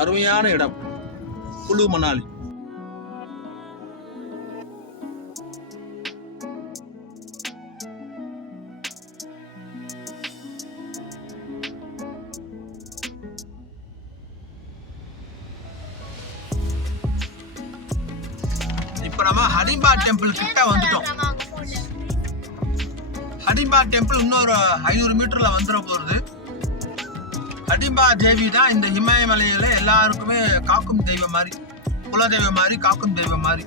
அருமையான இடம் குளு மணாலி. இப்ப நம்ம ஹடிம்பா டெம்பிள் கிட்ட வந்துட்டோம். ஹடிம்பா டெம்பிள் இன்னொரு 500 மீட்டர்ல வந்துட போறது. ஹடிம்பா தேவி தான் இந்த இமயமலையில எல்லாருக்குமே காக்கும் தெய்வம் மாதிரி, குலதெய்வம் மாதிரி, காக்கும் தெய்வம் மாதிரி.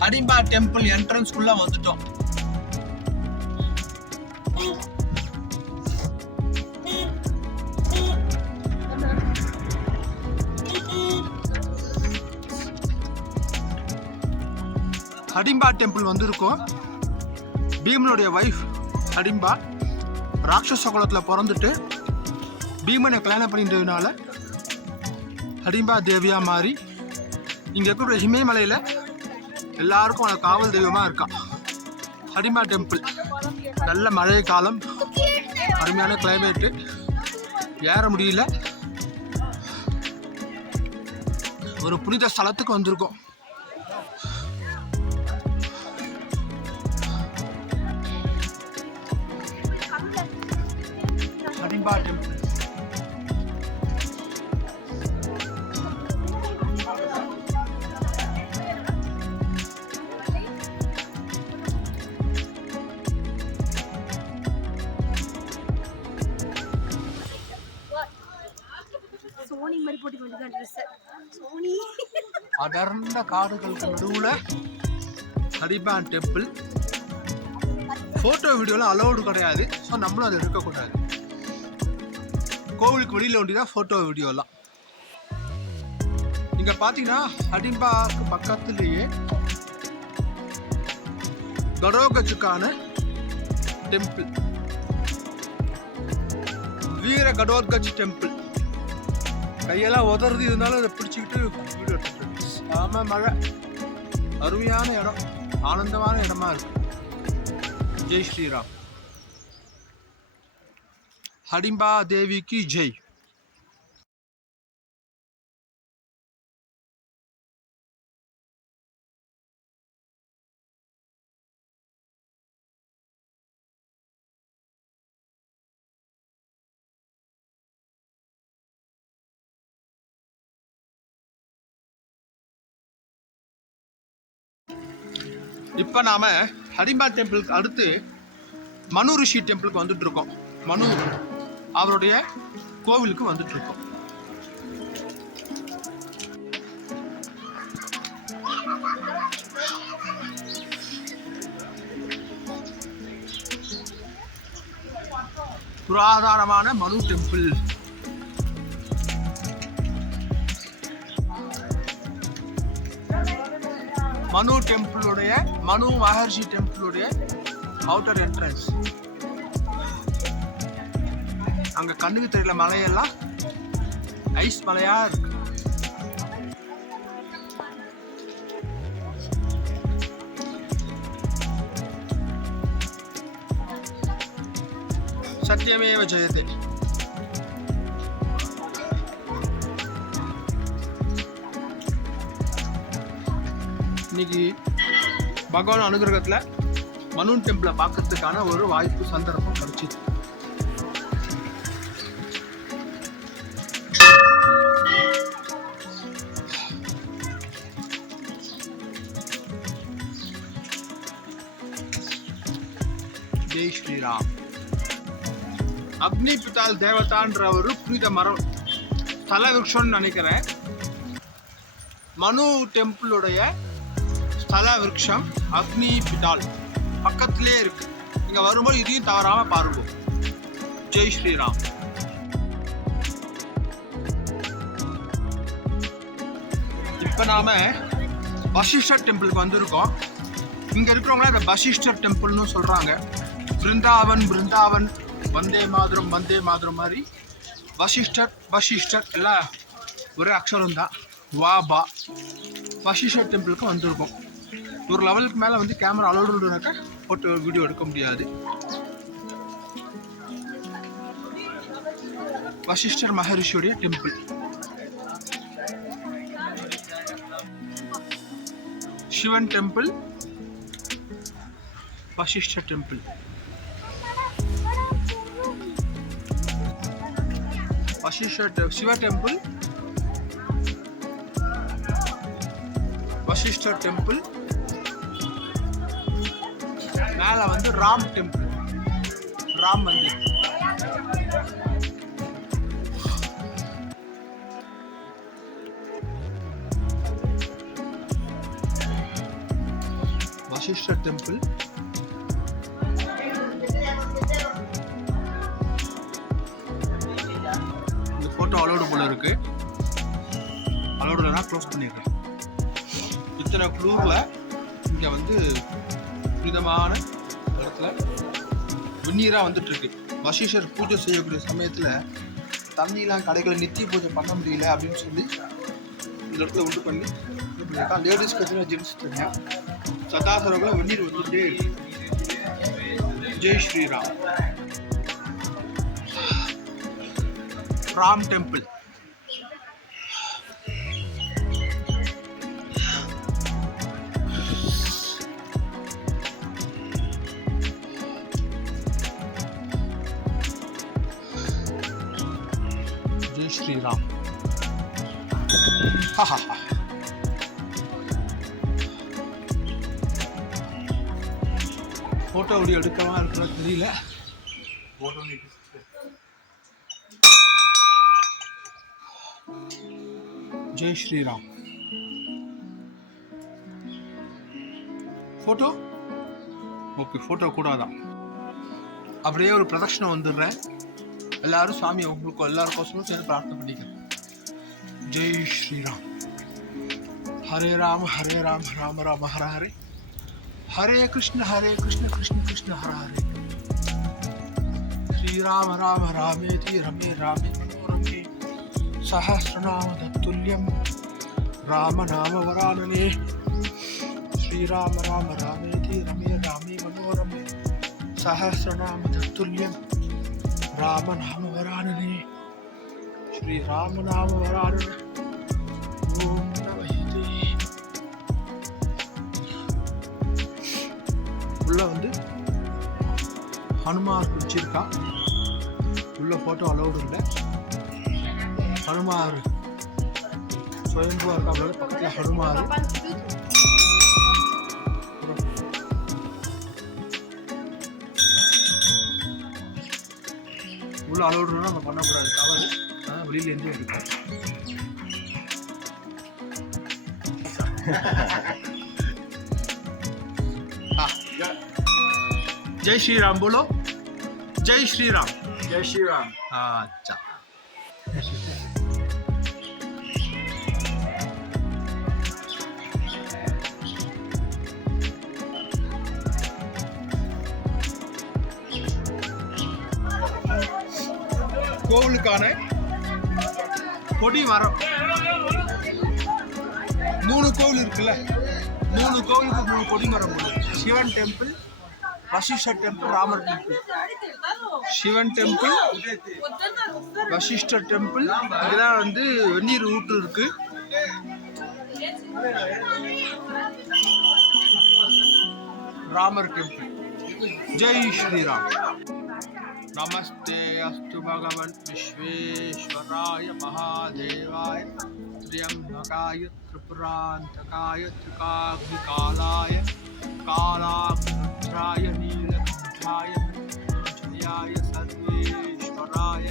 ஹடிம்பா டெம்பிள் என்ட்ரன்ஸ் குள்ள வந்துட்டோம். ஹடிம்பா டெம்பிள் வந்திருக்கோம். பீமனுடைய வைஃப் ஹடிம்பா ராட்சச குலத்தில் பிறந்துட்டு பீமனை கல்யாணம் பண்ணிட்டதுனால ஹடிம்பா தேவியா மாறி இங்கே இருக்கிற இமயமலையில் எல்லாருக்கும் அவனை காவல் தெய்வமாக இருக்கான். ஹடிம்பா டெம்பிள் நல்ல மழை காலம், அருமையான கிளைமேட்டு, ஏற முடியல. ஒரு புனித ஸ்தலத்துக்கு வந்திருக்கோம். ஹடிம்பா டெம்பிள் அடர்ந்த காடுகளுக்கு நடுவுல ஹடிம்பா டெம்பிள். போட்டோ வீடியோலாம் அலௌடு கிடையாது, ஸோ நம்மளும் அதை எடுக்கக்கூடாது. கோவிலுக்கு வெளியில் ஒண்டிதான் ஃபோட்டோ வீடியோலாம். இங்கே பார்த்தீங்கன்னா ஹடிம்பாக்கு பக்கத்துலேயே கடோத்கச்சுக்கான டெம்பிள், வீர கடோத்கச் டெம்பிள். கையெல்லாம் உதறது, இருந்தாலும் அதை பிடிச்சிக்கிட்டு வீடியோ எடுத்துட்டு சாம மழை, அருமையான இடம், ஆனந்தமான இடமா இருக்கு. ஜெய் ஸ்ரீராம். ஹடிம்பா தேவி கி ஜெய். இப்போ நாம ஹடிம்பா டெம்பிளுக்கு அடுத்து மனு ரிஷி டெம்பிளுக்கு வந்துட்டு இருக்கோம். மனு அவருடைய கோவிலுக்கு வந்துட்டு இருக்கோம். புராதனமான மனு டெம்பிள். மனு டெம்பிளுடைய, மனு மகர்ஷி டெம்பிளுடைய அவுட்டர் என்ட்ரன்ஸ். அங்க கண்ணுக்கு தெரியல மலையெல்லாம் ஐஸ் மலையா இருக்கு. சத்தியமேவ ஜெயதே. இன்னைக்கு பகவான் அனுகிரகத்துல மனு டெம்பிளை பார்க்கறதுக்கான ஒரு வாய்ப்பு, சந்தர்ப்பம் கிடைச்சிது. ஜெய் ஸ்ரீராம். அக்னி பிதால் தேவதான்ற ஒரு புனித மரம், ஸ்தல விருட்சம்னு நினைக்கிறேன். மனு டெம்பிளுடைய ஸ்தல விருட்சம் அக்னி பிதால் பக்கத்திலே இருக்கு. இங்க வரும்போது இதையும் தவறாம பாருங்க. ஜெய் ஸ்ரீராம். இப்ப நாம வசிஷ்டர் டெம்பிளுக்கு வந்திருக்கோம். இங்க இருக்கிறவங்கள இந்த வசிஷ்டர் டெம்பிள்னு சொல்றாங்க. பிருந்தாவன் பிருந்தாவன், வந்தே மாதரம் வந்தே மாதரம் மாதிரி வசிஷ்டர் வசிஷ்டர் எல்லாம் ஒரே அக்ஷரம் தான். வாபா வசிஷ்டர் டெம்பிளுக்கு வந்திருக்கோம். ஒரு லெவலுக்கு மேலே வந்து கேமரா அலோடுனாக்கா ஃபோட்டோ வீடியோ எடுக்க முடியாது. வசிஷ்டர் மகரிஷியுடைய temple. Sivan temple, Vasishtar temple. Shiva temple, Vasishtar temple. மேல வந்து ராம் டெம்பிள், ராம் மந்திர். வசிஷ்டர் டெம்பிள். இந்த போட்டோ அலோடு போல இருக்கு. அலோடு இல்லைனா க்ளோஸ் பண்ணிடுறேன். இத்தனை குளூர்ல இங்க வந்து விதமான இடத்துல வெந்நீரா வந்துட்டு இருக்கு. வசிஷ்டர் பூஜை செய்யக்கூடிய சமயத்துல தண்ணிலாம் கடைகளை நித்திய பூஜை பண்ண முடியல அப்படின்னு சொல்லி இந்த இடத்துல உண்டு பண்ணி லேடிஸ் கட்சியில் ஜென்ஸ் தனியா சதாசரவுல வெந்நீர் வந்துட்டே இருக்கு. Jai Shri Ram. Ram temple. Jai Shri Ram. Photo video எடுக்கவா இருக்கிற தெரியல. Jai Shri Ram. Photo okay, photo கூடாதான். அப்படியே ஒரு பிரதட்சணம் வந்துடுறேன். எல்லாரும் சாமி உங்களுக்கும் எல்லாருக்கோசமும் சேர்ந்து பிரார்த்தனை பண்ணிக்கிறேன். ஜெய் ஸ்ரீராம். ஹரே ராம ஹரே ராம ராம ராம ஹர ஹரே, ஹரே கிருஷ்ண கிருஷ்ண கிருஷ்ண ஹர ஹரே. ஸ்ரீராம ராம ராமேதி ரமே ராமே மனோரமே, சஹஸ்ரநாம தத்துல்யம் ராம நாம வரானனே. ஸ்ரீராம ராம ராமேதி ரமே ராமே மனோரமே, சஹஸ்ரநாம தத்துல்யம் ராம நாம வரானனே. ஸ்ரீராம நாம வரானனே. ஓம் நமஹிதே. உள்ள வந்து ஹனுமார் பிடிச்சிருக்கா. உள்ள போட்டோ அலௌடு இல்லை. ஹனுமார் சுயம்புவா இருக்கா. அவ்வளோ பக்கத்துல ஹனுமார். உள்ள அலௌடுனா நம்ம பண்ணக்கூடாது. தவறு. வெளியிலேருந்து எடுக்காது. जय श्री राम बोलो. जय श्री राम. जय श्री राम. अच्छा. கோவிலுக்கான கொடி மரம் 3 கோவில் இருக்குல்ல, 3 கோவிலுக்கு 3 கொடி மரம். Sivan temple, Vasishtar temple, Ramar temple. Sivan temple, Vasishtar temple. இதெல்லாம் வந்து வெந்நீர் ஊற்று இருக்கு. ராமர் டெம்பிள். ஜெய் ஸ்ரீராம். நமஸ்தே அஸ்து பகவன் விஸ்வேஸ்வராய மகாதேவாய त्र्यंबकाय त्रिपुरांतकाय त्रिकाग्निकालाय कालाग्निरुद्राय नीलकंठाय जयाय सर्वेश्वराय